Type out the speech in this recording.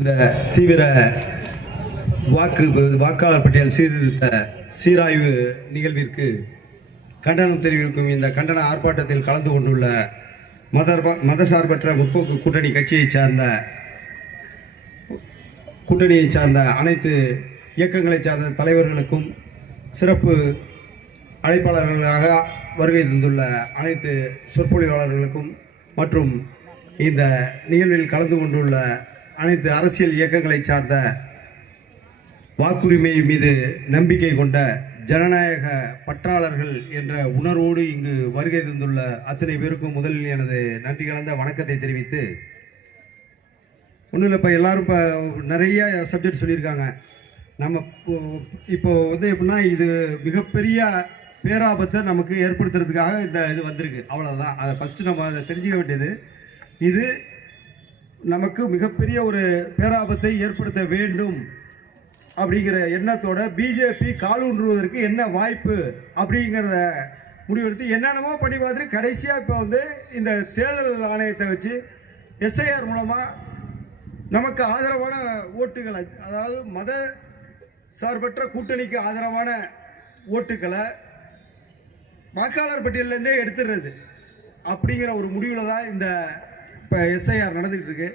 இந்த தீவிர வாக்காளர் பட்டியல் சீராய்வு நிகழ்விற்கு கண்டனம் தெரிவிக்கும் இந்த கண்டன ஆர்ப்பாட்டத்தில் கலந்து கொண்டுள்ள மதசார்பற்ற முற்போக்கு கூட்டணியைச் சார்ந்த அனைத்து இயக்கங்களைச் சார்ந்த தலைவர்களுக்கும் சிறப்பு அழைப்பாளர்களாக வருகை தந்துள்ள அனைத்து சொற்பொழிவாளர்களுக்கும் மற்றும் இந்த நிகழ்வில் கலந்து கொண்டுள்ள அனைத்து அரசியல் இயக்கங்களைச் சார்ந்த வாக்குரிமை மீது நம்பிக்கை கொண்ட ஜனநாயக பற்றாளர்கள் என்ற உணர்வோடு இங்கு வருகை தந்துள்ள அத்தனை பேருக்கும் முதலில் எனது நன்றி கலந்த வணக்கத்தை தெரிவித்து, ஒன்றும் இல்லை, இப்போ எல்லாரும் இப்போ நிறைய சப்ஜெக்ட் சொல்லியிருக்காங்க. நம்ம இப்போ எப்படின்னா, இது மிகப்பெரிய பேராபத்தை நமக்கு ஏற்படுத்துறதுக்காக இந்த இது வந்திருக்கு, அவ்வளோதான். அதை ஃபஸ்ட்டு நம்ம அதை தெரிஞ்சுக்க வேண்டியது. இது நமக்கு மிகப்பெரிய ஒரு பேராபத்தை ஏற்படுத்த வேண்டும் அப்படிங்கிற எண்ணத்தோட பிஜேபி காலூன்றுவதற்கு என்ன வாய்ப்பு அப்படிங்கிறத முடிவெடுத்து என்னென்னமோ பண்ணி பார்த்துட்டு கடைசியாக இப்போ இந்த தேர்தல் ஆணையத்தை வச்சு எஸ்ஐஆர் மூலமாக நமக்கு ஆதரவான ஓட்டுகளை, அதாவது மத சார்பற்ற கூட்டணிக்கு ஆதரவான ஓட்டுக்களை வாக்காளர் பட்டியலேருந்தே எடுத்துடுறது அப்படிங்கிற ஒரு முடிவில் தான் இந்த இப்போ எஸ்ஐஆர் நடந்துகிட்டு இருக்கு.